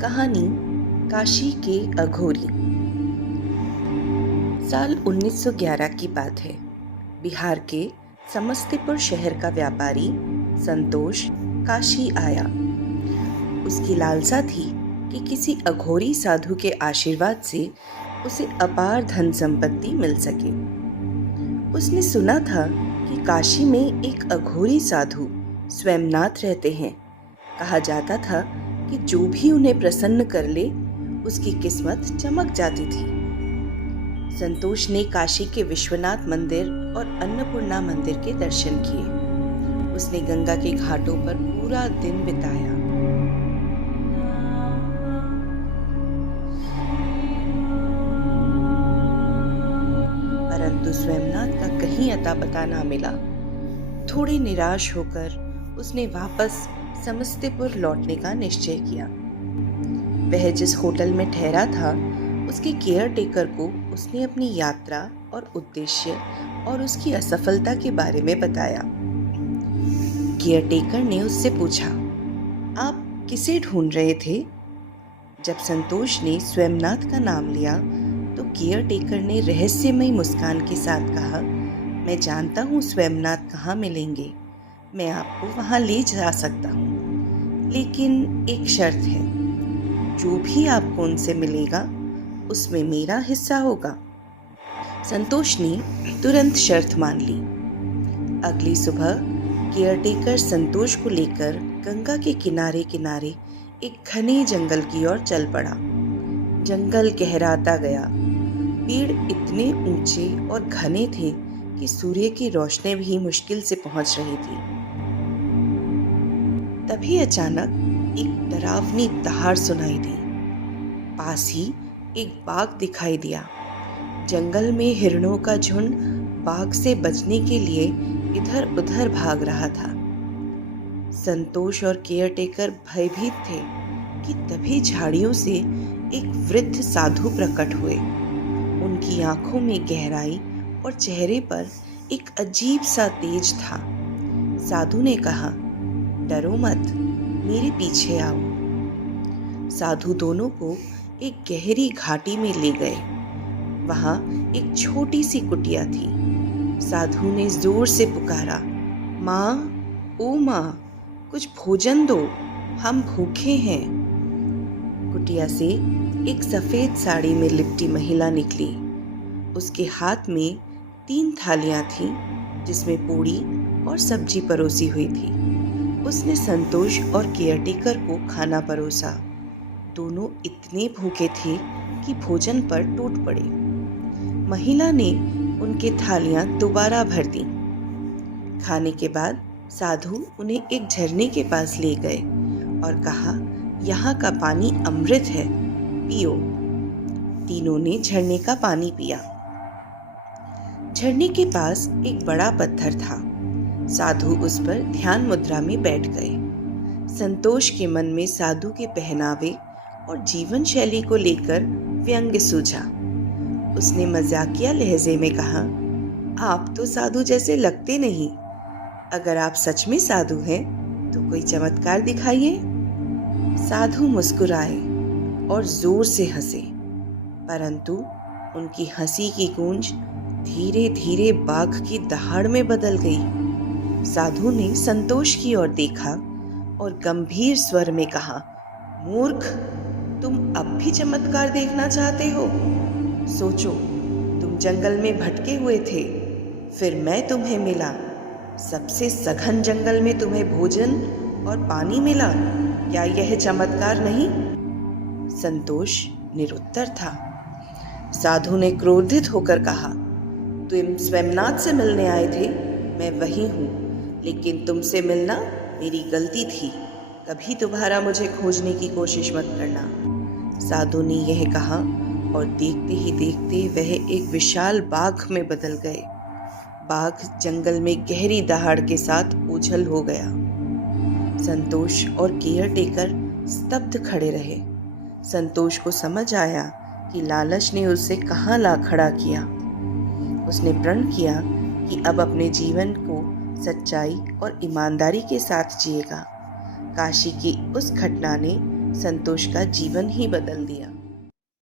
कहानी काशी के अघोरी। साल 1911 की बात है। बिहार के समस्तीपुर शहर का व्यापारी संतोष काशी आया। उसकी लालसा थी कि किसी अघोरी साधु के आशीर्वाद से उसे अपार धन संपत्ति मिल सके। उसने सुना था कि काशी में एक अघोरी साधु स्वयंनाथ रहते हैं। कहा जाता था कि जो भी उन्हें प्रसन्न कर ले उसकी किस्मत चमक जाती थी। संतोष ने काशी के विश्वनाथ मंदिर और अन्नपूर्णा मंदिर के दर्शन किए। उसने गंगा के घाटों पर पूरा दिन बिताया। परंतु स्वयंनाथ का कहीं अता पता ना मिला। थोड़ी निराश होकर उसने वापस समस्तीपुर लौटने का निश्चय किया। वह जिस होटल में ठहरा था उसके केयर टेकर को उसने अपनी यात्रा और उद्देश्य और उसकी असफलता के बारे में बताया। केयर टेकर ने उससे पूछा, आप किसे ढूंढ रहे थे? जब संतोष ने स्वयंनाथ का नाम लिया तो केयर टेकर ने रहस्यमयी मुस्कान के साथ कहा, मैं जानता हूँ स्वयंनाथ कहाँ मिलेंगे। मैं आपको वहाँ ले जा सकता हूँ, लेकिन एक शर्त है। जो भी आपको उनसे मिलेगा उसमें मेरा हिस्सा होगा। संतोष ने तुरंत शर्त मान ली। अगली सुबह केयरटेकर संतोष को लेकर गंगा के किनारे किनारे एक घने जंगल की ओर चल पड़ा। जंगल गहराता गया। पेड़ इतने ऊंचे और घने थे कि सूर्य की रोशनी भी मुश्किल से पहुंच रही थी। तभी अचानक एक डरावनी दहाड़ सुनाई दी। पास ही एक बाघ दिखाई दिया। जंगल में हिरणों का झुंड बाघ से बचने के लिए इधर उधर भाग रहा था। संतोष और केयरटेकर भयभीत थे कि तभी झाड़ियों से एक वृद्ध साधु प्रकट हुए। उनकी आंखों में गहराई और चेहरे पर एक अजीब सा तेज था। साधु ने कहा, डरो मत, मेरे पीछे आओ। साधु दोनों को एक गहरी घाटी में ले गए। वहां एक छोटी सी कुटिया थी। साधु ने जोर से पुकारा, माँ, ओ माँ, कुछ भोजन दो, हम भूखे हैं। कुटिया से एक सफेद साड़ी में लिपटी महिला निकली। उसके हाथ में 3 थालियां थीं, जिसमें पूड़ी और सब्जी परोसी हुई थी। उसने संतोष और केयरटेकर को खाना परोसा। दोनों इतने भूखे थे कि भोजन पर टूट पड़े। महिला ने उनके थालियां दोबारा भर दी। खाने के बाद साधु उन्हें एक झरने के पास ले गए और कहा, यहाँ का पानी अमृत है, पियो। तीनों ने झरने का पानी पिया। झरने के पास एक बड़ा पत्थर था। साधु उस पर ध्यान मुद्रा में बैठ गए। संतोष के मन में साधु के पहनावे और जीवन शैली को लेकर व्यंग्य सूझा। उसने मजाकिया लहजे में कहा, आप तो साधु जैसे लगते नहीं। अगर आप सच में साधु हैं तो कोई चमत्कार दिखाइए। साधु मुस्कुराए और जोर से हंसे, परंतु उनकी हंसी की गूंज धीरे धीरे बाघ की दहाड़ में बदल गई। साधु ने संतोष की ओर देखा और गंभीर स्वर में कहा, मूर्ख, तुम अब भी चमत्कार देखना चाहते हो? सोचो, तुम जंगल में भटके हुए थे, फिर मैं तुम्हें मिला। सबसे सघन जंगल में तुम्हें भोजन और पानी मिला। क्या यह चमत्कार नहीं? संतोष निरुत्तर था। साधु ने क्रोधित होकर कहा, तुम स्वयंनाथ से मिलने आए थे, मैं वही हूँ, लेकिन तुमसे मिलना मेरी गलती थी। कभी दोबारा मुझे खोजने की कोशिश मत करना। साधु ने यह कहा और देखते ही देखते वह एक विशाल बाघ में बदल गए। बाघ जंगल में गहरी दहाड़ के साथ ओझल हो गया। संतोष और केयरटेकर स्तब्ध खड़े रहे। संतोष को समझ आया कि लालच ने उसे कहाँ ला खड़ा किया। उसने प्रण किया कि अब अपने जीवन को सच्चाई और ईमानदारी के साथ जिएगा। काशी की उस घटना ने संतोष का जीवन ही बदल दिया।